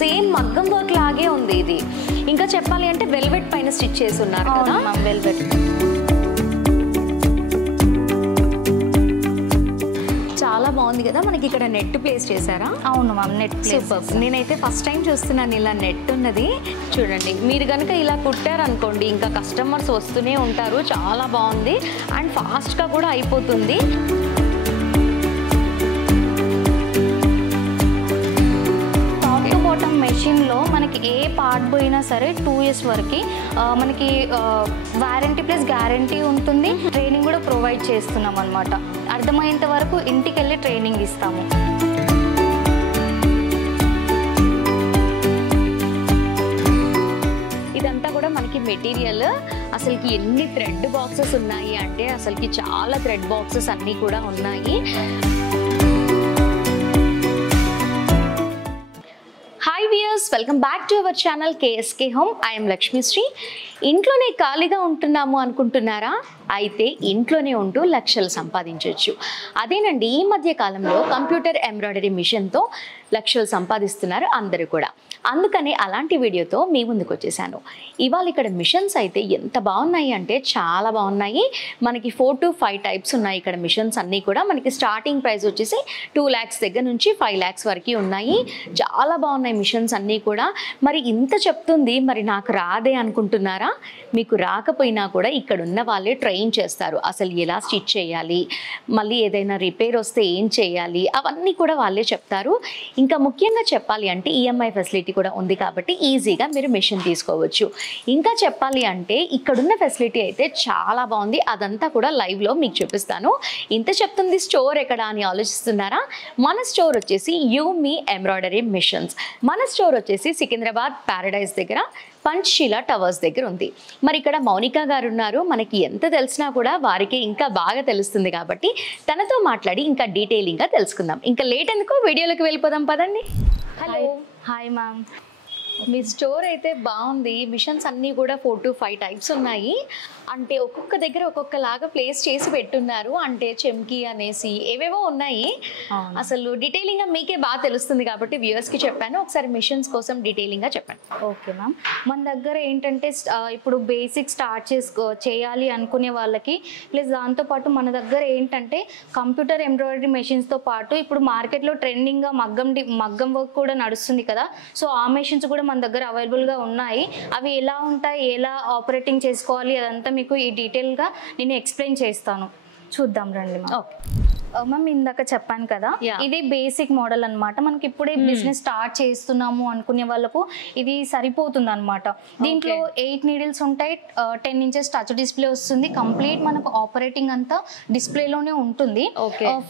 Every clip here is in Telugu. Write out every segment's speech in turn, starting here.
సేమ్ మగ్గం వర్క్ లాగే ఉంది ఇది. ఇంకా చెప్పాలి అంటే వెల్వెట్ పైన స్టిచ్ చేసి ఉన్నారు కదా. వెల్వెట్ చాలా బాగుంది కదా. మనకి ఇక్కడ నెట్ ప్లేస్ చేశారా? అవును మ్యామ్, నెట్ సూపర్. నేనైతే ఫస్ట్ టైం చూస్తున్నాను ఇలా నెట్ ఉన్నది. చూడండి, మీరు కనుక ఇలా కుట్టారనుకోండి ఇంకా కస్టమర్స్ వస్తూనే ఉంటారు. చాలా బాగుంది అండ్ ఫాస్ట్గా కూడా అయిపోతుంది. మెషిన్లో మనకి ఏ పార్ట్ పోయినా సరే 2 years వరకు మనకి వారంటీ ప్లస్ గ్యారంటీ ఉంటుంది. ట్రైనింగ్ కూడా ప్రొవైడ్ చేస్తున్నాం అనమాట. అర్థమయ్యేంత వరకు ఇంటికి వెళ్ళి ట్రైనింగ్ ఇస్తాము. ఇదంతా కూడా మనకి మెటీరియల్. అసలుకి ఎన్ని థ్రెడ్ బాక్సెస్ ఉన్నాయి అంటే అసలుకి చాలా థ్రెడ్ బాక్సెస్ అన్నీ కూడా ఉన్నాయి. Hi viewers, welcome back to our channel KSK home. I'm Lakshmisri. ఇంట్లోనే ఖాళీగా ఉంటున్నాము అనుకుంటున్నారా? అయితే ఇంట్లోనే ఉంటూ లక్షలు సంపాదించవచ్చు. అదేనండి, ఈ మధ్య కాలంలో కంప్యూటర్ ఎంబ్రాయిడరీ మిషన్తో లక్షలు సంపాదిస్తున్నారు అందరూ కూడా. అందుకని అలాంటి వీడియోతో మీ ముందుకు వచ్చేసాను. ఇవాళ ఇక్కడ మిషన్స్ అయితే ఎంత బాగున్నాయి అంటే చాలా బాగున్నాయి. మనకి 4 to 5 టైప్స్ ఉన్నాయి ఇక్కడ మిషన్స్ అన్నీ కూడా. మనకి స్టార్టింగ్ ప్రైస్ వచ్చేసి 2 lakhs దగ్గర నుంచి 5 lakhs వరకు ఉన్నాయి. చాలా బాగున్నాయి మిషన్స్ అన్నీ కూడా. మరి ఇంత చెప్తుంది, మరి నాకు రాదే అనుకుంటున్నారా? మీకు రాకపోయినా కూడా ఇక్కడ ఉన్న వాళ్ళే ట్రైన్ చేస్తారు. అసలు ఎలా స్టిచ్ చేయాలి, మళ్ళీ ఏదైనా రిపేర్ వస్తే ఏం చేయాలి, అవన్నీ కూడా వాళ్ళే చెప్తారు. ఇంకా ముఖ్యంగా చెప్పాలి అంటే EMI ఫెసిలిటీ కూడా ఉంది కాబట్టి ఈజీగా మీరు మిషన్ తీసుకోవచ్చు. ఇంకా చెప్పాలి అంటే ఇక్కడున్న ఫెసిలిటీ అయితే చాలా బాగుంది. అదంతా కూడా లైవ్లో మీకు చూపిస్తాను. ఇంత చెప్తుంది, స్టోర్ ఎక్కడ అని ఆలోచిస్తున్నారా? మన స్టోర్ వచ్చేసి యూమి ఎంబ్రాయిడరీ మిషన్స్. మన స్టోర్ వచ్చేసి సికింద్రాబాద్ ప్యారడైజ్ దగ్గర పంచశీల టవర్స్ దగ్గర ఉంది. మరి ఇక్కడ మౌనిక గారు ఉన్నారు. మనకి ఎంత తెలిసినా కూడా వారికి ఇంకా బాగా తెలుస్తుంది కాబట్టి తనతో మాట్లాడి ఇంకా డీటెయిలింగ్గా తెలుసుకుందాం. ఇంకా లేట్ ఎందుకు, వీడియోలోకి వెళ్ళిపోదాం పదండి. హలో. Hi ma'am. మీ స్టోర్ అయితే బాగుంది. మిషన్స్ అన్నీ కూడా 4 to 5 టైప్స్ ఉన్నాయి. అంటే ఒక్కొక్క దగ్గర ఒక్కొక్కలాగా ప్లేస్ చేసి పెట్టున్నారు. అంటే చెమ్కి అనేసి ఏవేవో ఉన్నాయి. అసలు డీటెయిలింగ్గా మీకే బాగా తెలుస్తుంది కాబట్టి వ్యూవర్స్కి చెప్పాను. ఒకసారి మిషన్స్ కోసం డీటెయిలింగ్గా చెప్పండి. Okay ma'am. మన దగ్గర ఏంటంటే ఇప్పుడు బేసిక్ స్టార్ట్ చేయాలి అనుకునే వాళ్ళకి, ప్లస్ దాంతోపాటు మన దగ్గర ఏంటంటే కంప్యూటర్ ఎంబ్రాయిడరీ మెషిన్స్తో పాటు ఇప్పుడు మార్కెట్లో ట్రెండింగ్గా మగ్గం వర్క్ కూడా నడుస్తుంది కదా. సో ఆ మెషిన్స్ కూడా మన దగ్గర అవైలబుల్గా ఉన్నాయి. అవి ఎలా ఉంటాయి, ఎలా ఆపరేటింగ్ చేసుకోవాలి, అదంతా మీకు ఈ డీటెయిల్గా నేను ఎక్స్ప్లెయిన్ చేస్తాను. చూద్దాం రండి మ్యామ్. ఓకే మ్యామ్, ఇందాక చెప్పాను కదా, ఇది బేసిక్ మోడల్ అనమాట. మనకి ఇప్పుడే బిజినెస్ స్టార్ట్ చేస్తున్నాము అనుకునే వాళ్ళకు ఇది సరిపోతుంది అనమాట. దీంట్లో 8 needles ఉంటాయి, 10 inches టచ్ డిస్ప్లే వస్తుంది. కంప్లీట్ మనకు ఆపరేటింగ్ అంతా డిస్ప్లేలోనే ఉంటుంది.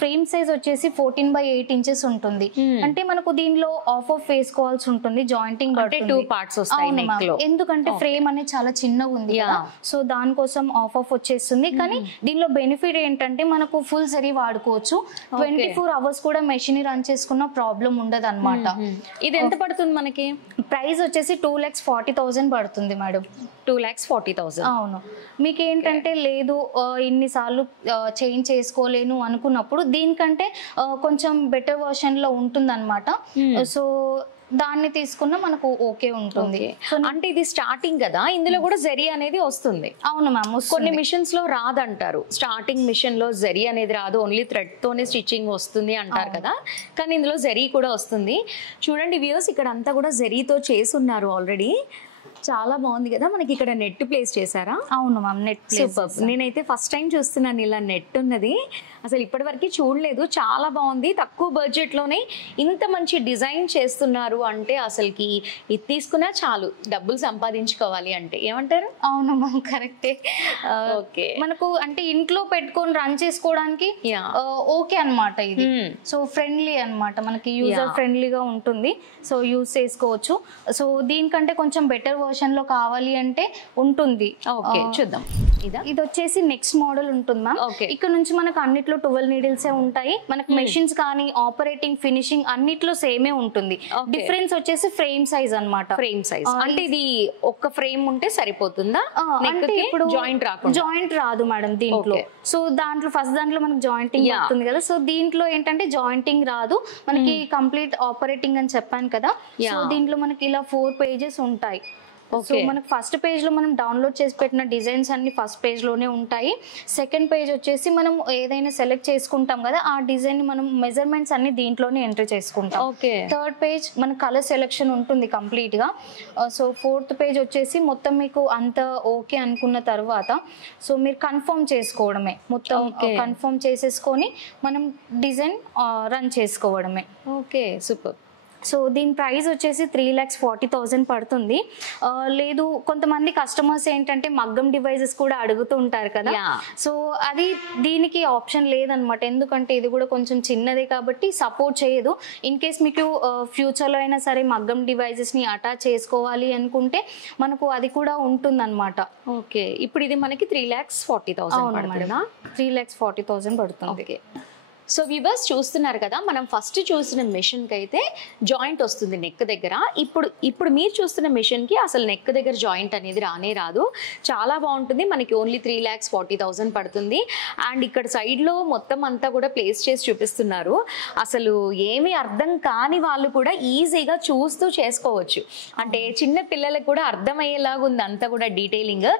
ఫ్రేమ్ సైజ్ వచ్చేసి 14/8 inches ఉంటుంది. అంటే మనకు దీనిలో ఆఫ్ వేసుకోవాల్సి ఉంటుంది. జాయింటింగ్ 2 parts వస్తాయి. ఎందుకంటే ఫ్రేమ్ అనేది చాలా చిన్నగా ఉంది కదా, సో దానికోసం ఆఫ్ వచ్చేస్తుంది. కానీ దీనిలో బెనిఫిట్ ఏంటంటే మనకు ఫుల్ జరీ వాడుకోవచ్చు. 24 hours కూడా మెషిన్ రన్ చేసుకున్న ప్రాబ్లం ఉండదు అనమాట. ఇది ఎంత పడుతుంది మనకి? ప్రైస్ వచ్చేసి 2,40,000 పడుతుంది మేడం. 2,40,000. అవును. మీకు ఏంటంటే లేదు ఇన్నిసార్లు చేంజ్ చేసుకోలేను అనుకున్నప్పుడు దీనికంటే కొంచెం బెటర్ వర్షన్ లో ఉంటుంది అనమాట. సో దాన్ని తీసుకున్న మనకు ఓకే ఉంటుంది. అంటే ఇది స్టార్టింగ్ కదా, ఇందులో కూడా జరీ అనేది వస్తుంది. అవును మ్యామ్. కొన్ని మిషన్స్ లో రాదంటారు. స్టార్టింగ్ మిషన్ లో జరీ అనేది రాదు, ఓన్లీ థ్రెడ్ తోనే స్టిచ్చింగ్ వస్తుంది అంటారు కదా. కానీ ఇందులో జరీ కూడా వస్తుంది. చూడండి వ్యూయర్స్, ఇక్కడ అంతా కూడా జరీతో చేసి ఉన్నారు ఆల్రెడీ. చాలా బాగుంది కదా. మనకి ఇక్కడ నెట్ ప్లేస్ చేశారా? అవును మ్యామ్, నెట్ ప్లేస్. నేనైతే ఫస్ట్ టైం చూస్తున్నాను ఇలా నెట్ ఉన్నది. అసలు ఇప్పటివరకు చూడలేదు. చాలా బాగుంది. తక్కువ బడ్జెట్లోనే ఇంత మంచి డిజైన్ చేస్తున్నారు అంటే అసలుకి ఇది తీసుకున్నా చాలు, డబ్బులు సంపాదించుకోవాలి అంటే. ఏమంటారు? అవును మ్యామ్, కరెక్టే. ఓకే, మనకు అంటే ఇంట్లో పెట్టుకొని రన్ చేసుకోవడానికి ఓకే అనమాట ఇది. సో ఫ్రెండ్లీ అనమాట, మనకి యూజర్ ఫ్రెండ్లీగా ఉంటుంది. సో యూజ్ చేసుకోవచ్చు. సో దీనికంటే కొంచెం బెటర్ వర్షన్ లో కావాలి అంటే ఉంటుంది. ఓకే, చూద్దాం. ఇది వచ్చేసి నెక్స్ట్ మోడల్ ఉంటుంది మ్యామ్. ఇక్కడ నుంచి మనకు అన్నిట్లో అన్నిట్లో 12 నీడిల్సే ఉంటాయి. మనకి మెషిన్స్ కానీ ఆపరేటింగ్ ఫినిషింగ్ అన్నిట్లో సేమే ఉంటుంది. డిఫరెన్స్ వచ్చేసి ఫ్రేమ్ సైజ్ అన్నమాట. ఫ్రేమ్ సైజ్ అంటే ఇది ఒక్క ఫ్రేమ్ ఉంటే సరిపోతుందా? అంటే ఇప్పుడు జాయింట్ రాకుండా జాయింట్ రాదు మేడం దీంట్లో. సో దాంట్లో ఫస్ట్ దాంట్లో మనకి జాయింటింగ్ వస్తుంది కదా, సో దీంట్లో ఏంటంటే జాయింటింగ్ రాదు మనకి, కంప్లీట్ ఆపరేటింగ్ అని చెప్పాను కదా. సో దీంట్లో మనకి ఇలా 4 pages ఉంటాయి. సో మనకు ఫస్ట్ పేజ్ లో మనం డౌన్లోడ్ చేసి పెట్టిన డిజైన్స్ అన్ని ఫస్ట్ పేజ్ లోనే ఉంటాయి. సెకండ్ పేజ్ వచ్చేసి మనం ఏదైనా సెలెక్ట్ చేసుకుంటాం కదా, ఆ డిజైన్ ని మనం మెజర్మెంట్స్ అన్ని దీంట్లోనే ఎంటర్ చేసుకుంటాం. థర్డ్ పేజ్ మన కలర్ సెలెక్షన్ ఉంటుంది కంప్లీట్ గా. సో ఫోర్త్ పేజ్ వచ్చేసి మొత్తం మీకు అంత ఓకే అనుకున్న తర్వాత సో మీరు కన్ఫర్మ్ చేసుకోవడమే, మొత్తం కన్ఫర్మ్ చేసేసుకొని మనం డిజైన్ రన్ చేసుకోవడమే. Okay, super. సో దీని ప్రైస్ వచ్చేసి 3,40,000 పడుతుంది. లేదు కొంతమంది కస్టమర్స్ ఏంటంటే మగ్గం డివైజెస్ కూడా అడుగుతూ ఉంటారు కదా, సో అది దీనికి ఆప్షన్ లేదనమాట. ఎందుకంటే ఇది కూడా కొంచెం చిన్నదే కాబట్టి సపోర్ట్ చేయదు. ఇన్ కేస్ మీకు ఫ్యూచర్లో అయినా సరే మగ్గం డివైజెస్ని అటాచ్ చేసుకోవాలి అనుకుంటే మనకు అది కూడా ఉంటుంది అనమాట. ఓకే, ఇప్పుడు ఇది మనకి 3,40,000 3,40,000 పడుతుంది. ఓకే, సో వ్యూవర్స్ చూస్తున్నారు కదా, మనం ఫస్ట్ చూసిన మిషన్కి అయితే జాయింట్ వస్తుంది నెక్ దగ్గర. ఇప్పుడు మీరు చూస్తున్న మిషన్కి అసలు నెక్ దగ్గర జాయింట్ అనేది రానే రాదు. చాలా బాగుంటుంది, మనకి ఓన్లీ 3,40,000 పడుతుంది. అండ్ ఇక్కడ సైడ్లో మొత్తం అంతా కూడా ప్లేస్ చేసి చూపిస్తున్నారు. అసలు ఏమీ అర్థం కాని వాళ్ళు కూడా ఈజీగా చూస్తూ చేసుకోవచ్చు. అంటే చిన్న పిల్లలకు కూడా అర్థమయ్యేలాగా ఉంది అంతా కూడా డీటెయిలింగ్.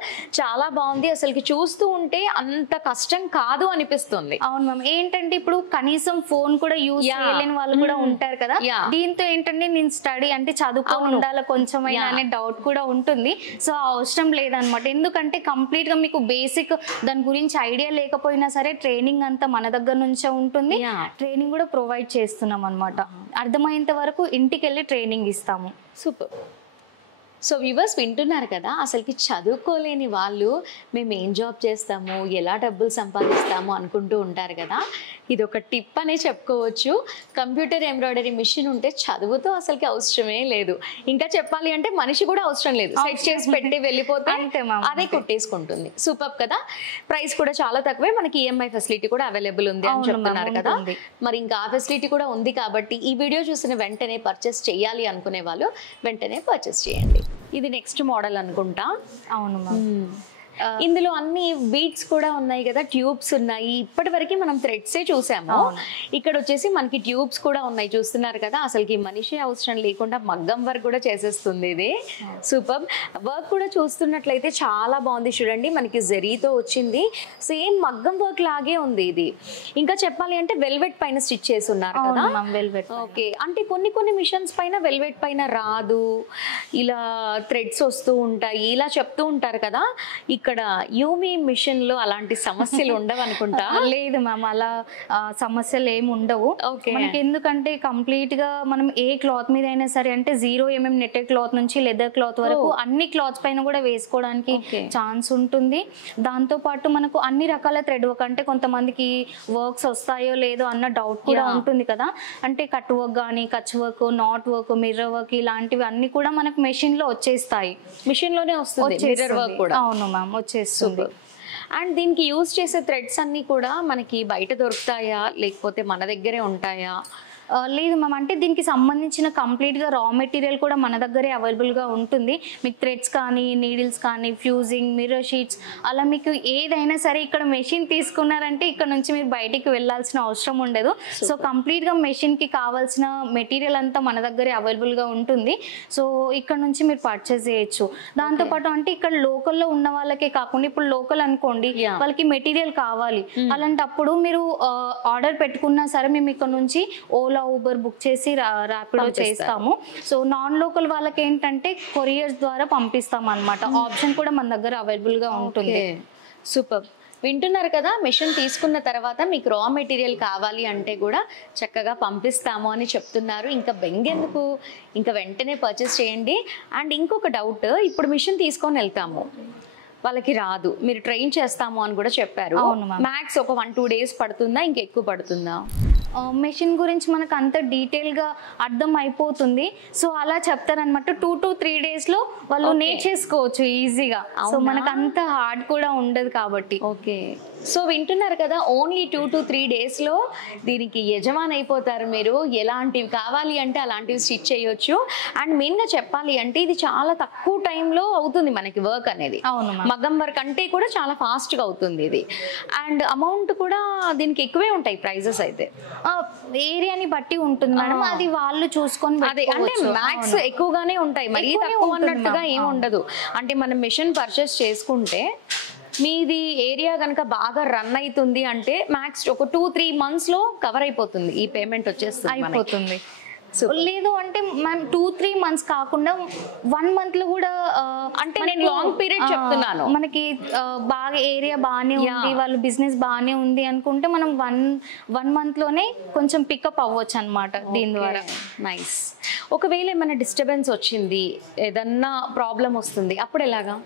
చాలా బాగుంది, అసలుకి చూస్తూ ఉంటే అంత కష్టం కాదు అనిపిస్తుంది. అవును మ్యామ్, ఏంటంటే ఇప్పుడు కనీసం ఫోన్ కూడా యూజ్ చేయలేని వాళ్ళు కూడా ఉంటారు కదా, దీంతో ఏంటంటే నేను స్టడీ అంటే చదువుకొని ఉండాలి కొంచెమైనా అనే డౌట్ కూడా ఉంటుంది. సో అవసరం లేదనమాట, ఎందుకంటే కంప్లీట్ గా మీకు బేసిక్ దాని గురించి ఐడియా లేకపోయినా సరే ట్రైనింగ్ అంతా మన దగ్గర నుంచే ఉంటుంది. ట్రైనింగ్ కూడా ప్రొవైడ్ చేస్తున్నాం అనమాట. అర్థమయ్యేంత వరకు ఇంటికి వెళ్ళి ట్రైనింగ్ ఇస్తాము. సూపర్. సో వ్యూవర్స్ వింటున్నారు కదా, అసలుకి చదువుకోలేని వాళ్ళు మేము ఏం జాబ్ చేస్తాము, ఎలా డబ్బులు సంపాదిస్తాము అనుకుంటూ ఉంటారు కదా. ఇది ఒక టిప్ అనే చెప్పుకోవచ్చు. కంప్యూటర్ ఎంబ్రాయిడరీ మిషన్ ఉంటే చదువుతో అసలుకి అవసరమే లేదు. ఇంకా చెప్పాలి అంటే మనిషి కూడా అవసరం లేదు, సెట్ చేసి పెట్టి వెళ్ళిపోతే అదే కుట్టేసుకుంటుంది. సూపర్ కదా. ప్రైస్ కూడా చాలా తక్కువే, మనకి ఈఎంఐ ఫెసిలిటీ కూడా అవైలబుల్ ఉంది అని చెప్తున్నారు కదా. మరి ఇంకా ఆ ఫెసిలిటీ కూడా ఉంది కాబట్టి ఈ వీడియో చూసిన వెంటనే పర్చేస్ చేయాలి అనుకునే వాళ్ళు వెంటనే పర్చేస్ చేయండి. ఇది నెక్స్ట్ మోడల్ అనుకుంటా. అవును మ్యామ్, ఇందులో అన్ని బీడ్స్ కూడా ఉన్నాయి కదా, ట్యూబ్స్ ఉన్నాయి. ఇప్పటి వరకు మనం థ్రెడ్సే చూసాము, ఇక్కడ వచ్చేసి మనకి ట్యూబ్స్ కూడా ఉన్నాయి. చూస్తున్నారు కదా, అసలుకి మనిషి అవసరం లేకుండా మగ్గం వర్క్ కూడా చేసేస్తుంది ఇది. సూపర్. వర్క్ కూడా చూస్తున్నట్లయితే చాలా బాగుంది చూడండి, మనకి జరీతో వచ్చింది, సేమ్ మగ్గం వర్క్ లాగే ఉంది ఇది. ఇంకా చెప్పాలి అంటే వెల్వెట్ పైన స్టిచ్ చేసి ఉన్నారు కదా. ఓకే, అంటే కొన్ని మిషన్స్ పైన వెల్వెట్ పైన రాదు, ఇలా థ్రెడ్స్ వస్తూ ఉంటాయి, ఇలా చెప్తూ ఉంటారు కదా. ఇక్కడ యూమి మిషన్ లో అలాంటి సమస్యలు ఉండవు అనుకుంటా. లేదు మ్యామ్, అలా సమస్యలు ఏమి ఉండవు మనకి. ఎందుకంటే కంప్లీట్ గా మనం ఏ క్లాత్ మీద అయినా సరే అంటే 0 mm నెట్టెడ్ క్లాత్ నుంచి లెదర్ క్లాత్ వరకు అన్ని క్లాత్స్ పైన కూడా వేసుకోవడానికి ఛాన్స్ ఉంటుంది. దాంతో పాటు మనకు అన్ని రకాల థ్రెడ్ వర్క్, అంటే కొంతమందికి వర్క్స్ వస్తాయో లేదో అన్న డౌట్ కూడా ఉంటుంది కదా. అంటే కట్ వర్క్ కానీ, Kutch work, not work, mirror work ఇలాంటివి అన్ని కూడా మనకు మెషిన్ లో వచ్చేస్తాయి. మిషన్ లోనే వస్తుంది మిర్రర్ వర్క్ కూడా. అవును మ్యామ్, వచ్చేస్తుంది. అండ్ దీనికి యూజ్ చేసే థ్రెడ్స్ అన్ని కూడా మనకి బయట దొరుకుతాయా లేకపోతే మన దగ్గరే ఉంటాయా? లేదు మ్యామ్, అంటే దీనికి సంబంధించిన కంప్లీట్గా రా మెటీరియల్ కూడా మన దగ్గరే అవైలబుల్గా ఉంటుంది. మీకు థ్రెడ్స్ కానీ, నీడిల్స్ కానీ, ఫ్యూజింగ్, మిర్రర్ షీట్స్, అలా మీకు ఏదైనా సరే ఇక్కడ మెషిన్ తీసుకున్నారంటే ఇక్కడ నుంచి మీరు బయటికి వెళ్ళాల్సిన అవసరం ఉండదు. సో కంప్లీట్గా మెషిన్కి కావాల్సిన మెటీరియల్ అంతా మన దగ్గరే అవైలబుల్గా ఉంటుంది. సో ఇక్కడ నుంచి మీరు పర్చేస్ చేయొచ్చు. దాంతోపాటు అంటే ఇక్కడ లోకల్లో ఉన్న వాళ్ళకే కాకుండా ఇప్పుడు లోకల్ అనుకోండి, వాళ్ళకి మెటీరియల్ కావాలి, అలాంటప్పుడు మీరు ఆర్డర్ పెట్టుకున్నా సరే మేము ఇక్కడ నుంచి ఓలా, ఊబర్ బుక్ చేసి ర్యాపిడో చేస్తాము. సో నాన్ లోకల్ వాళ్ళకి ఏంటంటే కొరియర్స్ ద్వారా పంపిస్తాం అన్నమాట. ఆప్షన్ కూడా మన దగ్గర అవైలబుల్ గా ఉంటుంది. సూపర్. వింటున్నారు కదా, మిషన్ తీసుకున్న తర్వాత మీకు రా మెటీరియల్ కావాలి అంటే కూడా చక్కగా పంపిస్తాము అని చెప్తున్నారు. ఇంకా బెంగెందుకు, ఇంకా వెంటనే పర్చేస్ చేయండి. అండ్ ఇంకొక డౌట్, ఇప్పుడు మిషన్ తీసుకొని వెళ్తాము, వాళ్ళకి రాదు, మీరు ట్రైన్ చేస్తాము అని కూడా చెప్పారు. మ్యాక్స్ ఒక 1-2 days పడుతుందా, ఇంకా ఎక్కువ పడుతుందా? మెషిన్ గురించి మనకు అంత డీటెయిల్గా అర్థం అయిపోతుంది. సో అలా చెప్తారనమాట. 2 to 3 days లో వాళ్ళు నేర్చేసుకోవచ్చు ఈజీగా. సో మనకు అంత హార్డ్ కూడా ఉండదు కాబట్టి. ఓకే, సో వింటున్నారు కదా, ఓన్లీ 2 to 3 డేస్లో దీనికి యజమాని అయిపోతారు మీరు. ఎలాంటివి కావాలి అంటే అలాంటివి స్టిచ్ చేయొచ్చు. అండ్ మెయిన్గా చెప్పాలి అంటే ఇది చాలా తక్కువ టైంలో అవుతుంది మనకి వర్క్ అనేది. అవును, మగ్గం వర్క్ అంటే కూడా చాలా ఫాస్ట్గా అవుతుంది ఇది. అండ్ అమౌంట్ కూడా దీనికి ఎక్కువే ఉంటాయి ప్రైజెస్ అయితే. ఏరియాని బట్టి ఉంటుంది మేడం, అది వాళ్ళు చూసుకొని అదే అంటే మ్యాక్స్ ఎక్కువగానే ఉంటాయి, మరీ తక్కువ అన్నట్టుగా ఏమి ఉండదు. అంటే మనం మెషిన్ పర్చేస్ చేసుకుంటే మీది ఏరియా కనుక బాగా రన్ అవుతుంది అంటే మ్యాక్స్ ఒక 2-3 months కవర్ అయిపోతుంది, ఈ పేమెంట్ వచ్చేస్తుంది అయిపోతుంది. లేదు అంటే మ్యామ్ 2-3 months కాకుండా 1 month లో కూడా, అంటే నేను లాంగ్ పీరియడ్ చెప్తున్నాను. మనకి బాగా ఏరియా బాగానే ఉంది, వాళ్ళు బిజినెస్ బాగానే ఉంది అనుకుంటే మనం 1 month లోనే కొంచెం పికప్ అవ్వచ్చు అనమాట దీని ద్వారా. నైస్. ఒకవేళ ఏమైనా డిస్టర్బెన్స్ వచ్చింది, ఏదన్నా ప్రాబ్లం వస్తుంది, అప్పుడు ఎలాగా?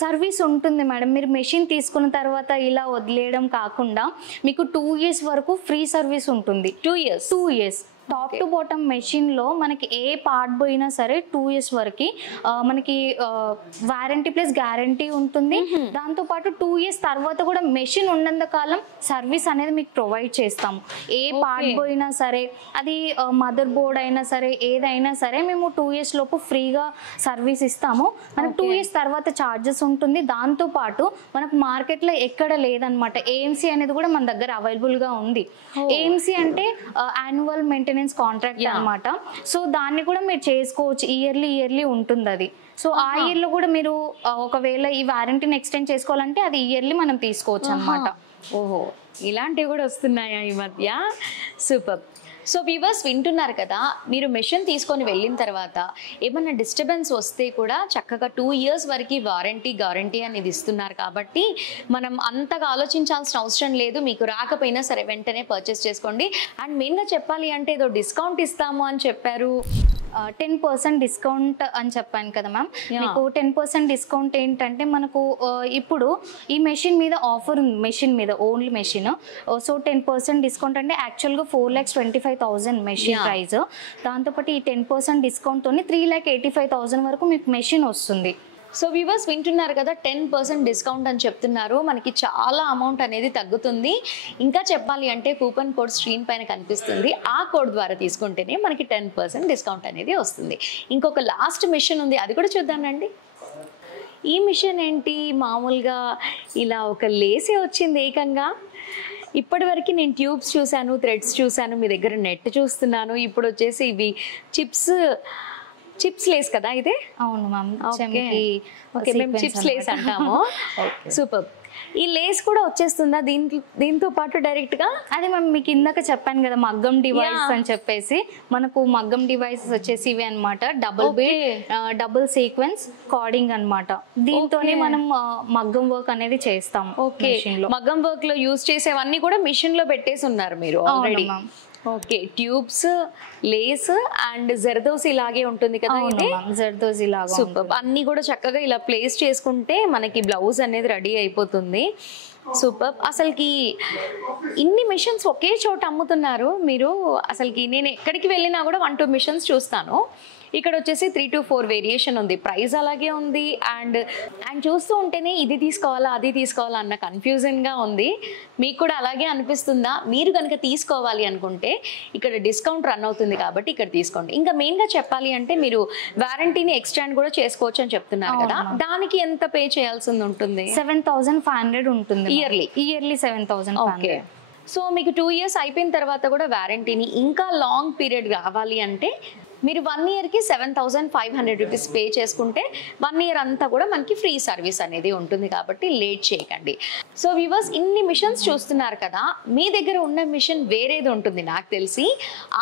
సర్వీస్ ఉంటుంది మేడం. మీరు మెషిన్ తీసుకున్న తర్వాత ఇలా వదిలేయడం కాకుండా మీకు 2 years వరకు ఫ్రీ సర్వీస్ ఉంటుంది. 2 years టాప్ టు బాటమ్ మెషిన్లో మనకి ఏ పార్ట్ పోయినా సరే 2 years వరకు మనకి వారంటీ ప్లస్ గ్యారంటీ ఉంటుంది. దాంతోపాటు 2 years తర్వాత కూడా మెషిన్ ఉన్నంత కాలం సర్వీస్ అనేది మీకు ప్రొవైడ్ చేస్తాము. ఏ పార్ట్ పోయినా సరే, అది మదర్ బోర్డ్ అయినా సరే, ఏదైనా సరే మేము 2 years లోపు ఫ్రీగా సర్వీస్ ఇస్తాము. మనకు 2 years తర్వాత ఛార్జెస్ ఉంటుంది. దాంతోపాటు మనకు మార్కెట్లో ఎక్కడ లేదనమాట, ఏఎంసీ అనేది కూడా మన దగ్గర అవైలబుల్గా ఉంది. ఏఎంసీ అంటే యాన్యువల్ మెయింటెనెన్స్ కాంట్రాక్ట్ అన్నమాట. సో దాన్ని కూడా మీరు చేసుకోవచ్చు, ఇయర్లీ ఉంటుంది అది. సో ఆ ఇయర్లో కూడా మీరు ఒకవేళ ఈ వారంటీని ఎక్స్టెండ్ చేసుకోవాలంటే అది ఇయర్లీ మనం తీసుకోవచ్చు అన్నమాట. ఓహో, ఇలాంటివి కూడా వస్తున్నాయా ఈ మధ్య? సూపర్. సో వ్యూవర్స్ వింటున్నారు కదా, మీరు మెషిన్ తీసుకొని వెళ్ళిన తర్వాత ఏమన్నా డిస్టర్బెన్స్ వస్తే కూడా చక్కగా 2 years వరకు గ్యారంటీ అనేది ఇస్తున్నారు. కాబట్టి మనం అంతగా ఆలోచించాల్సిన అవసరం లేదు. మీకు రాకపోయినా సరే వెంటనే పర్చేస్ చేసుకోండి. అండ్ మెయిన్గా చెప్పాలి అంటే ఏదో డిస్కౌంట్ ఇస్తాము అని చెప్పారు. 10% డిస్కౌంట్ అని చెప్పాను కదా మ్యామ్. మీకు 10% డిస్కౌంట్ ఏంటంటే మనకు ఇప్పుడు ఈ మెషిన్ మీద ఆఫర్ ఉంది, మెషిన్ మీద ఓన్లీ మెషిన్. సో 10% డిస్కౌంట్ అంటే యాక్చువల్గా 4,25,000 మెషిన్ ప్రైస్. దాంతోపాటు ఈ 10% డిస్కౌంట్తో 3,85,000 వరకు మీకు మెషిన్ వస్తుంది. సో వ్యూవర్స్ వింటున్నారు కదా, 10% డిస్కౌంట్ అని చెప్తున్నారు. మనకి చాలా అమౌంట్ అనేది తగ్గుతుంది. ఇంకా చెప్పాలి అంటే కూపన్ కోడ్ స్క్రీన్ పైన కనిపిస్తుంది, ఆ కోడ్ ద్వారా తీసుకుంటేనే మనకి 10% డిస్కౌంట్ అనేది వస్తుంది. ఇంకొక లాస్ట్ మిషన్ ఉంది, అది కూడా చూద్దామండి. ఈ మిషన్ ఏంటి, మామూలుగా ఇలా ఒక లేసే వచ్చింది ఏకంగా. ఇప్పటివరకు నేను ట్యూబ్స్ చూశాను, థ్రెడ్స్ చూశాను, మీ దగ్గర నెట్ చూస్తున్నాను. ఇప్పుడు వచ్చేసి ఇవి చిప్స్ లేస్ కదా ఇదే? అవును మ్యామ్, మేము చిప్స్ లేస్ అంటాము. సూపర్. ఈ లేస్ కూడా వచ్చేస్తుందా దీంతో పాటు డైరెక్ట్ గా? అదే మ్యామ్ మీకు ఇందాక చెప్పాను కదా మగ్గం డివైస్ అని చెప్పేసి, మనకు మగ్గం డివైసెస్ వచ్చేసి ఇవి అనమాట. డబుల్ సీక్వెన్స్ కార్డింగ్ అనమాట. దీంతోనే మనం మగ్గం వర్క్ అనేది చేస్తాం. ఓకే, మగ్గం వర్క్ లో యూజ్ చేసేవన్నీ కూడా మిషన్ లో పెట్టేసి ఉన్నారు మీరు already. Okay, tubes, Lay's and zardozi లాగే ఉంటుంది కదా ఇది? జర్దోసి లాగా. సూపర్. అన్ని కూడా చక్కగా ఇలా ప్లేస్ చేసుకుంటే మనకి బ్లౌజ్ అనేది రెడీ అయిపోతుంది. సూపర్. అసలుకి ఇన్ని మిషన్స్ ఒకే చోట అమ్ముతున్నారు మీరు. అసలుకి నేను ఎక్కడికి వెళ్ళినా కూడా 1-2 మిషన్స్ చూస్తాను. ఇక్కడ వచ్చేసి 3 to 4 వేరియేషన్ ఉంది, ప్రైస్ అలాగే ఉంది. అండ్ చూస్తూ ఉంటేనే ఇది తీసుకోవాలా అది తీసుకోవాలా అన్న కన్ఫ్యూజన్గా ఉంది. మీకు కూడా అలాగే అనిపిస్తుందా? మీరు కనుక తీసుకోవాలి అనుకుంటే ఇక్కడ డిస్కౌంట్ రన్ అవుతుంది కాబట్టి ఇక్కడ తీసుకోండి. ఇంకా మెయిన్గా చెప్పాలి అంటే మీరు వారంటీని ఎక్స్టెండ్ కూడా చేసుకోవచ్చు అని చెప్తున్నారు కదా, దానికి ఎంత పే చేయాల్సి ఉంటుంది? 7,500 ఉంటుంది ఇయర్లీ 7,500. ఓకే. సో మీకు 2 years అయిపోయిన తర్వాత కూడా వారంటీని ఇంకా లాంగ్ పీరియడ్ కావాలి అంటే మీరు 1 yearకి 7,500 రూపీస్ పే చేసుకుంటే 1 year అంతా కూడా మనకి ఫ్రీ సర్వీస్ అనేది ఉంటుంది. కాబట్టి లేట్ చేయకండి. సో వ్యూవర్స్ ఇన్ని మిషన్స్ చూస్తున్నారు కదా, మీ దగ్గర ఉన్న మిషన్ వేరేది ఉంటుంది నాకు తెలిసి.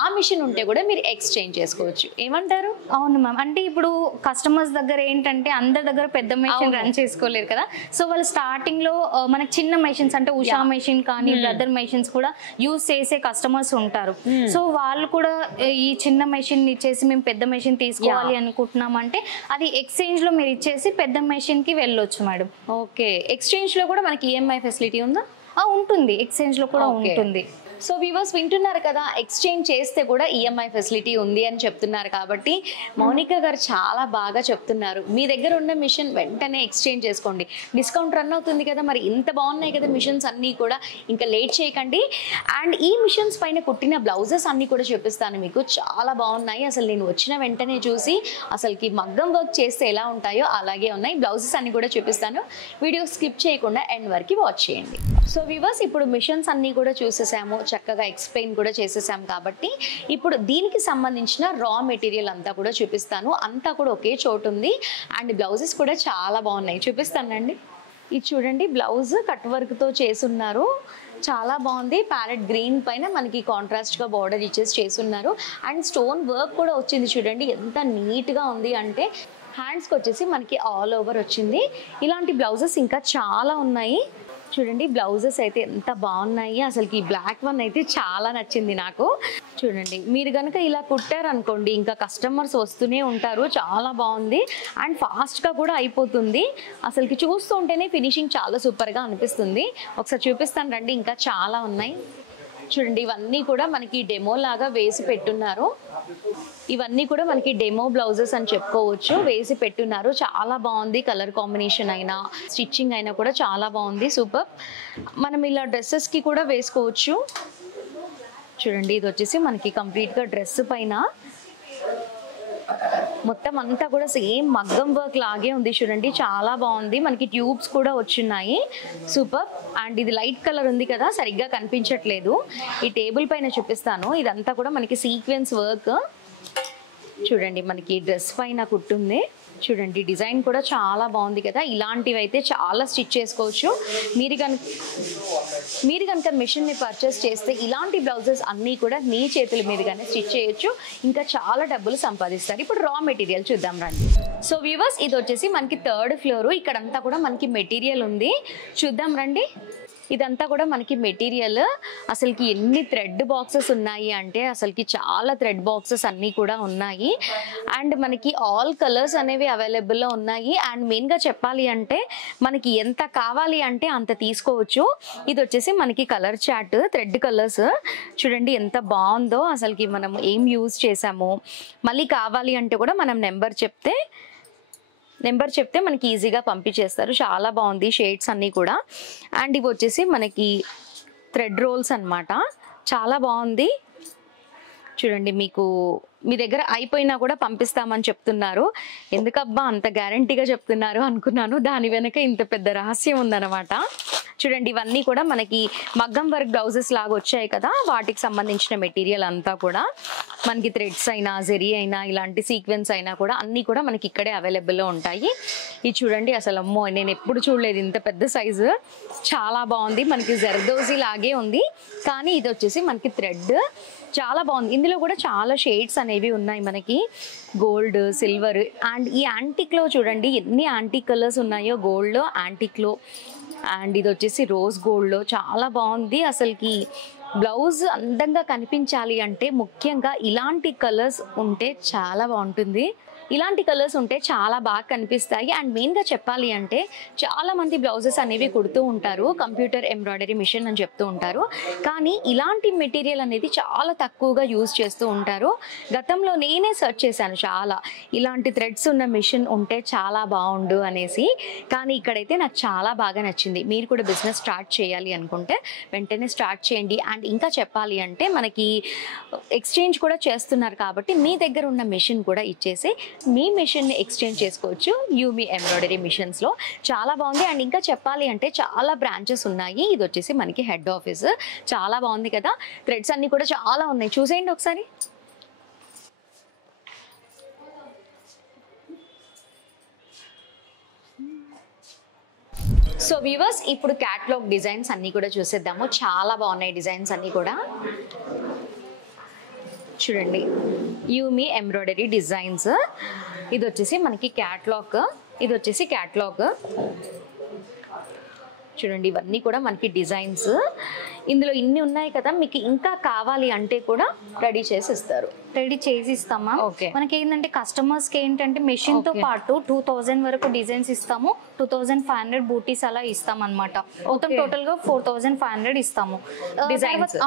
ఆ మిషన్ ఉంటే కూడా మీరు ఎక్స్చేంజ్ చేసుకోవచ్చు. ఏమంటారు? అవును మ్యామ్. అంటే ఇప్పుడు కస్టమర్స్ దగ్గర ఏంటంటే అందరి దగ్గర పెద్ద మెషిన్ రన్ చేసుకోలేరు కదా. సో వాళ్ళు స్టార్టింగ్ లో మనకి చిన్న మెషిన్స్ అంటే ఉషా మెషిన్ కానీ బ్రదర్ మెషిన్స్ కూడా యూజ్ చేసే కస్టమర్స్ ఉంటారు. సో వాళ్ళు కూడా ఈ చిన్న మెషిన్ మేము పెద్ద మెషిన్ తీసుకోవాలి అనుకుంటున్నాం అంటే అది ఎక్స్చేంజ్ లో మీరు ఇచ్చేసి పెద్ద మెషిన్ కి వెళ్ళొచ్చు మేడం. ఓకే, ఎక్స్చేంజ్ లో కూడా మనకి ఈఎంఐ ఫెసిలిటీ ఉందా? ఉంటుంది, ఎక్స్చేంజ్ లో కూడా ఉంటుంది. సో వ్యూవర్స్ వింటున్నారు కదా, ఎక్స్చేంజ్ చేస్తే కూడా ఈఎంఐ ఫెసిలిటీ ఉంది అని చెప్తున్నారు కాబట్టి మౌనిక గారు చాలా బాగా చెప్తున్నారు. మీ దగ్గర ఉన్న మిషన్ వెంటనే ఎక్స్చేంజ్ చేసుకోండి, డిస్కౌంట్ రన్ అవుతుంది కదా. మరి ఇంత బాగున్నాయి కదా మిషన్స్ అన్నీ కూడా, ఇంకా లేట్ చేయకండి. అండ్ ఈ మిషన్స్ పైన కుట్టిన బ్లౌజెస్ అన్నీ కూడా చూపిస్తాను మీకు, చాలా బాగున్నాయి. అసలు నేను వచ్చిన వెంటనే చూసి అసలుకి మగ్గం వర్క్ చేస్తే ఎలా ఉంటాయో అలాగే ఉన్నాయి. బ్లౌజెస్ అన్ని కూడా చూపిస్తాను, వీడియో స్కిప్ చేయకుండా ఎండ్ వరకు వాచ్ చేయండి. సో వ్యూవర్స్ ఇప్పుడు మిషన్స్ అన్నీ కూడా చూసేసాము, చక్కగా ఎక్స్ప్లెయిన్ కూడా చేసేసాము కాబట్టి ఇప్పుడు దీనికి సంబంధించిన రా మెటీరియల్ అంతా కూడా చూపిస్తాను. అంతా కూడా ఒకే చోటు ఉంది. అండ్ బ్లౌజెస్ కూడా చాలా బాగున్నాయి, చూపిస్తానండి. ఇది చూడండి, బ్లౌజ్ కట్ వర్క్తో చేసున్నారు, చాలా బాగుంది. ప్యారెట్ గ్రీన్ పైన మనకి కాంట్రాస్ట్గా బార్డర్ ఇచ్చేసి చేసున్నారు. అండ్ స్టోన్ వర్క్ కూడా వచ్చింది చూడండి, ఎంత నీట్గా ఉంది అంటే. హ్యాండ్స్కి వచ్చేసి మనకి ఆల్ ఓవర్ వచ్చింది. ఇలాంటి బ్లౌజెస్ ఇంకా చాలా ఉన్నాయి చూడండి. బ్లౌజెస్ అయితే ఎంత బాగున్నాయి, అసలుకి ఈ బ్లాక్ వన్ అయితే చాలా నచ్చింది నాకు. చూడండి, మీరు కనుక ఇలా కుట్టారనుకోండి ఇంకా కస్టమర్స్ వస్తూనే ఉంటారు. చాలా బాగుంది అండ్ ఫాస్ట్గా కూడా అయిపోతుంది. అసలుకి చూస్తూ ఉంటేనే ఫినిషింగ్ చాలా సూపర్గా అనిపిస్తుంది. ఒకసారి చూపిస్తాను రండి, ఇంకా చాలా ఉన్నాయి చూడండి. ఇవన్నీ కూడా మనకి డెమో లాగా వేసి పెట్టున్నారు. ఇవన్నీ కూడా మనకి డెమో బ్లౌజెస్ అని చెప్పుకోవచ్చు, వేసి పెట్టున్నారు. చాలా బాగుంది, కలర్ కాంబినేషన్ అయినా స్టిచ్చింగ్ అయినా కూడా చాలా బాగుంది, సూపర్. మనం ఇలా డ్రెస్సెస్కి కూడా వేసుకోవచ్చు చూడండి. ఇది వచ్చేసి మనకి కంప్లీట్గా డ్రెస్ పైన మొత్తం అంతా కూడా సేమ్ మగ్గం వర్క్ లాగే ఉంది చూడండి, చాలా బాగుంది. మనకి ట్యూబ్స్ కూడా వచ్చినాయి, సూపర్. అండ్ ఇది లైట్ కలర్ ఉంది కదా, సరిగ్గా కనిపించట్లేదు. ఈ టేబుల్ పైన చూపిస్తాను. ఇదంతా కూడా మనకి సీక్వెన్స్ వర్క్ చూడండి, మనకి డ్రెస్ పైన కుట్టుంది చూడండి. డిజైన్ కూడా చాలా బాగుంది కదా. ఇలాంటివి అయితే చాలా స్టిచ్ చేసుకోవచ్చు. మీరు కనుక మిషన్ని పర్చేస్ చేస్తే ఇలాంటి బ్లౌజెస్ అన్నీ కూడా మీ చేతుల మీదుగానే స్టిచ్ చేయొచ్చు, ఇంకా చాలా డబ్బులు సంపాదిస్తారు. ఇప్పుడు రా మెటీరియల్ చూద్దాం రండి. సో వ్యూవర్స్ ఇది వచ్చేసి మనకి 3rd ఫ్లోర్. ఇక్కడంతా కూడా మనకి మెటీరియల్ ఉంది, చూద్దాం రండి. ఇదంతా కూడా మనకి మెటీరియల్. అసలుకి ఎన్ని థ్రెడ్ బాక్సెస్ ఉన్నాయి అంటే అసలుకి చాలా థ్రెడ్ బాక్సెస్ అన్నీ కూడా ఉన్నాయి. అండ్ మనకి ఆల్ కలర్స్ అనేవి అవైలబుల్లో ఉన్నాయి. అండ్ మెయిన్గా చెప్పాలి అంటే మనకి ఎంత కావాలి అంటే అంత తీసుకోవచ్చు. ఇది వచ్చేసి మనకి కలర్ చార్ట్, థ్రెడ్ కలర్స్ చూడండి ఎంత బాగుందో. అసలుకి మనం ఏం యూజ్ చేసామో, మళ్ళీ కావాలి అంటే కూడా మనం నెంబర్ చెప్తే మనకి ఈజీగా పంపించేస్తారు. చాలా బాగుంది షేడ్స్ అన్నీ కూడా. అండ్ ఇవి వచ్చేసి మనకి థ్రెడ్ రోల్స్ అన్నమాట, చాలా బాగుంది చూడండి. మీకు మీ దగ్గర అయిపోయినా కూడా పంపిస్తామని చెప్తున్నారు. ఎందుకబ్బా అంత గ్యారంటీగా చెప్తున్నారు అనుకున్నాను, దాని వెనక ఇంత పెద్ద రహస్యం ఉందన్నమాట. చూడండి, ఇవన్నీ కూడా మనకి మగ్గం వర్క్ బ్లౌజెస్ లాగా వచ్చాయి కదా, వాటికి సంబంధించిన మెటీరియల్ అంతా కూడా మనకి థ్రెడ్స్ అయినా జెరీ అయినా ఇలాంటి సీక్వెన్స్ అయినా కూడా అన్నీ కూడా మనకి ఇక్కడే అవైలబుల్లో ఉంటాయి. ఇది చూడండి, అసలు అమ్మో నేను ఎప్పుడు చూడలేదు ఇంత పెద్ద సైజు, చాలా బాగుంది. మనకి జర్దోజీ లాగే ఉంది కానీ ఇది వచ్చేసి మనకి థ్రెడ్, చాలా బాగుంది. ఇందులో కూడా చాలా షేడ్స్ అనేవి ఉన్నాయి మనకి, గోల్డ్, సిల్వర్. అండ్ ఈ యాంటిక్లో చూడండి ఎన్ని యాంటిక్ కలర్స్ ఉన్నాయో, గోల్డ్లో, యాంటిక్లో. అండ్ ఇది వచ్చేసి రోజ్ గోల్డ్లో, చాలా బాగుంది. అసలుకి బ్లౌజ్ అందంగా కనిపించాలి అంటే ముఖ్యంగా ఇలాంటి కలర్స్ ఉంటే చాలా బాగుంటుంది. ఇలాంటి కలర్స్ ఉంటే చాలా బాగా కనిపిస్తాయి. అండ్ మెయిన్గా చెప్పాలి అంటే చాలామంది బ్లౌజెస్ అనేవి కుడుతూ ఉంటారు, కంప్యూటర్ ఎంబ్రాయిడరీ మిషన్ అని చెప్తూ ఉంటారు, కానీ ఇలాంటి మెటీరియల్ అనేది చాలా తక్కువగా యూజ్ చేస్తూ ఉంటారు. గతంలో నేనే సెర్చ్ చేశాను చాలా, ఇలాంటి థ్రెడ్స్ ఉన్న మిషన్ ఉంటే చాలా బాగుండు అనేసి, కానీ ఇక్కడైతే నాకు చాలా బాగా నచ్చింది. మీరు కూడా బిజినెస్ స్టార్ట్ చేయాలి అనుకుంటే వెంటనే స్టార్ట్ చేయండి. అండ్ ఇంకా చెప్పాలి అంటే మనకి ఎక్స్చేంజ్ కూడా చేస్తున్నారు కాబట్టి మీ దగ్గర ఉన్న మిషన్ కూడా ఇచ్చేసి మీ మిషన్ని ఎక్స్చేంజ్ చేసుకోవచ్చు యూమి ఎంబ్రాయిడరీ మిషన్స్లో. చాలా బాగుంది. అండ్ ఇంకా చెప్పాలి అంటే చాలా బ్రాంచెస్ ఉన్నాయి. ఇది వచ్చేసి మనకి హెడ్ ఆఫీస్, చాలా బాగుంది కదా. థ్రెడ్స్ అన్నీ కూడా చాలా ఉన్నాయి, చూసేయండి ఒకసారి. సో వ్యూవర్స్ ఇప్పుడు క్యాటలాగ్ డిజైన్స్ అన్నీ కూడా చూసేద్దాము, చాలా బాగున్నాయి డిజైన్స్ అన్నీ కూడా. చూడండి, యూమి ఎంబ్రాయిడరీ డిజైన్స్. ఇది వచ్చేసి మనకి క్యాటలాగ్, ఇది వచ్చేసి క్యాటలాగ్. చూడండి, ఇవన్నీ కూడా మనకి డిజైన్స్. ఇందులో ఇన్ని ఉన్నాయి కదా, మీకు ఇంకా కావాలి అంటే కూడా రెడీ చేసి ఇస్తారు. రెడీ చేసి ఇస్తామా. Okay. మనకి ఏంటంటే కస్టమర్స్ కి ఏంటంటే మెషిన్ తో పాటు 2000 వరకు డిజైన్స్ ఇస్తాము, 2500 బూటీస్ అలా ఇస్తాం అనమాట. మొత్తం టోటల్ గా 4500 ఇస్తాము.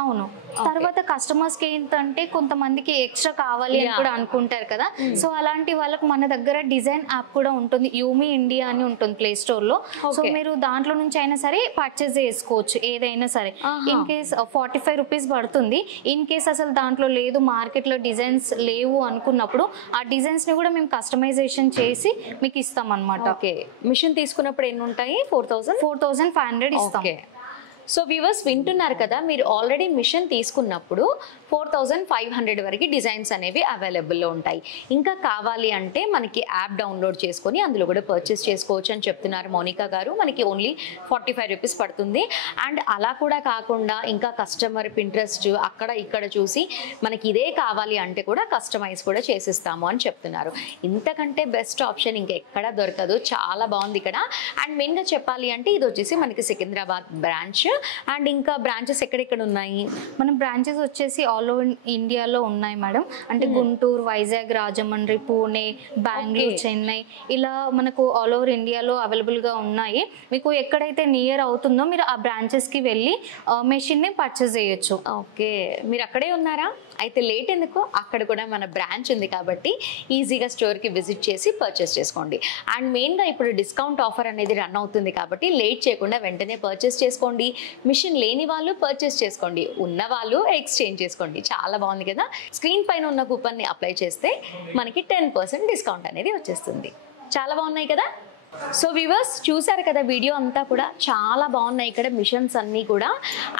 అవును. తర్వాత కస్టమర్స్ కి ఏంటంటే కొంతమందికి ఎక్స్ట్రా కావాలి అని కూడా అనుకుంటారు కదా, సో అలాంటి వాళ్ళకి మన దగ్గర డిజైన్ యాప్ కూడా ఉంటుంది, యూమి ఇండియా అని ఉంటుంది ప్లే స్టోర్ లో. సో మీరు దాంట్లో నుంచి అయినా సరే పర్చేస్ చేసుకోవచ్చు ఏదైనా సరే. ఇన్ కేస్ 45 రూపీస్ పడుతుంది. ఇన్ కేస్ అసలు దాంట్లో లేదు, మార్కెట్ లో డిజైన్స్ లేవు అనుకున్నప్పుడు ఆ డిజైన్స్ ని కూడా మేము కస్టమైజేషన్ చేసి మీకు ఇస్తాం అనమాట. ఓకే, మిషన్ తీసుకున్నప్పుడు ఎన్ని ఉంటాయి? 4500 ఇస్తాం. సో వ్యూవర్స్ వింటున్నారు కదా, మీరు ఆల్రెడీ మిషన్ తీసుకున్నప్పుడు 4500 వరకు డిజైన్స్ అనేవి అవైలబుల్లో ఉంటాయి. ఇంకా కావాలి అంటే మనకి యాప్ డౌన్లోడ్ చేసుకొని అందులో కూడా పర్చేస్ చేసుకోవచ్చు అని చెప్తున్నారు మౌనికా గారు. మనకి ఓన్లీ 45 రూపీస్ పడుతుంది. అండ్ అలా కూడా కాకుండా ఇంకా కస్టమర్ ఇంట్రెస్ట్ అక్కడ ఇక్కడ చూసి మనకి ఇదే కావాలి అంటే కూడా కస్టమైజ్ కూడా చేసిస్తాము అని చెప్తున్నారు. ఇంతకంటే బెస్ట్ ఆప్షన్ ఇంకెక్కడ దొరకదు. చాలా బాగుంది ఇక్కడ. అండ్ మెయిన్గా చెప్పాలి అంటే ఇది వచ్చేసి మనకి సికింద్రాబాద్ బ్రాంచ్. అండ్ ఇంకా బ్రాంచెస్ ఎక్కడెక్కడ ఉన్నాయి? మన బ్రాంచెస్ వచ్చేసి ఆల్ ఓవర్ ఇండియాలో ఉన్నాయి మేడం. అంటే గుంటూరు, వైజాగ్, రాజమండ్రి, పూణే, బెంగళూరు, చెన్నై ఇలా మనకు ఆల్ ఓవర్ ఇండియాలో అవైలబుల్ గా ఉన్నాయి. మీకు ఎక్కడైతే నియర్ అవుతుందో మీరు ఆ బ్రాంచెస్ కి వెళ్ళి మెషిన్ ని పర్చేస్ చేయొచ్చు. ఓకే, మీరు అక్కడే ఉన్నారా? అయితే లేట్ ఎందుకు, అక్కడ కూడా మన బ్రాంచ్ ఉంది కాబట్టి ఈజీగా స్టోర్కి విజిట్ చేసి పర్చేస్ చేసుకోండి. అండ్ మెయిన్గా ఇప్పుడు డిస్కౌంట్ ఆఫర్ అనేది రన్ అవుతుంది కాబట్టి లేట్ చేయకుండా వెంటనే పర్చేస్ చేసుకోండి. మిషన్ లేని వాళ్ళు పర్చేస్ చేసుకోండి, ఉన్న వాళ్ళు ఎక్స్చేంజ్ చేసుకోండి. చాలా బాగుంది కదా. స్క్రీన్ పైన ఉన్న కూపన్ని అప్లై చేస్తే మనకి 10% డిస్కౌంట్ అనేది వచ్చేస్తుంది. చాలా బాగున్నాయి కదా. సో వ్యూవర్స్ చూసారు కదా, వీడియో అంతా కూడా చాలా బాగున్నాయి ఇక్కడ మిషన్స్ అన్నీ కూడా.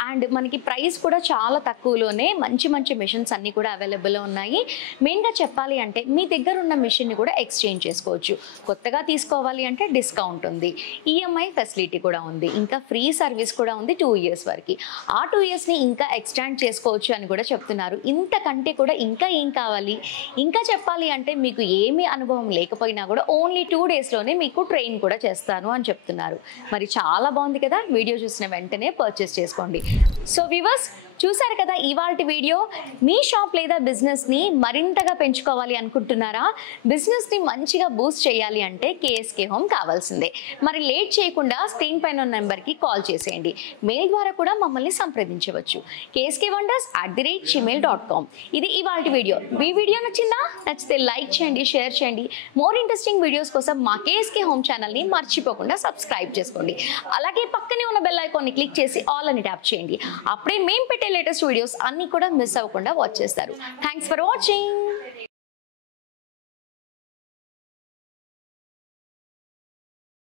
అండ్ మనకి ప్రైస్ కూడా చాలా తక్కువలోనే మంచి మంచి మిషన్స్ అన్నీ కూడా అవైలబుల్లో ఉన్నాయి. మెయిన్గా చెప్పాలి అంటే మీ దగ్గర ఉన్న మిషన్ని కూడా ఎక్స్చేంజ్ చేసుకోవచ్చు. కొత్తగా తీసుకోవాలి అంటే డిస్కౌంట్ ఉంది, ఈఎంఐ ఫెసిలిటీ కూడా ఉంది, ఇంకా ఫ్రీ సర్వీస్ కూడా ఉంది 2 ఇయర్స్ వరకు. ఆ 2 ఇయర్స్ని ఇంకా ఎక్స్టెండ్ చేసుకోవచ్చు అని కూడా చెప్తున్నారు. ఇంతకంటే కూడా ఇంకా ఏం కావాలి? ఇంకా చెప్పాలి అంటే మీకు ఏమీ అనుభవం లేకపోయినా కూడా ఓన్లీ 2 డేస్లోనే మీకు ట్రైన్ కూడా చేస్తాను అని చెప్తున్నారు. మరి చాలా బాగుంది కదా. వీడియో చూసిన వెంటనే పర్చేస్ చేసుకోండి. సో వ్యూవర్స్ చూసారు కదా ఇవాల్టి వీడియో. మీ షాప్ లేదా బిజినెస్ని మరింతగా పెంచుకోవాలి అనుకుంటున్నారా? బిజినెస్ని మంచిగా బూస్ట్ చేయాలి అంటే కేఎస్కే హోమ్ కావాల్సిందే. మరి లేట్ చేయకుండా స్క్రీన్ పైన ఉన్న నెంబర్కి కాల్ చేసేయండి. మెయిల్ ద్వారా కూడా మమ్మల్ని సంప్రదించవచ్చు. kskWonders@gmail.com. ఇది ఇవాల్టి వీడియో. మీ వీడియో నచ్చిందా? నచ్చితే లైక్ చేయండి, షేర్ చేయండి. మోర్ ఇంట్రెస్టింగ్ వీడియోస్ కోసం మా కేఎస్కే హోమ్ ఛానల్ని మర్చిపోకుండా సబ్స్క్రైబ్ చేసుకోండి. అలాగే పక్కనే ఉన్న బెల్ ఐకాన్ని క్లిక్ చేసి ఆల్ అని ట్యాప్ చేయండి. అప్పుడే మేము పెట్టే లేటెస్ట్ వీడియోస్ అన్నీ కూడా మిస్ అవ్వకుండా వాచ్ చేస్తారు. Thanks for watching.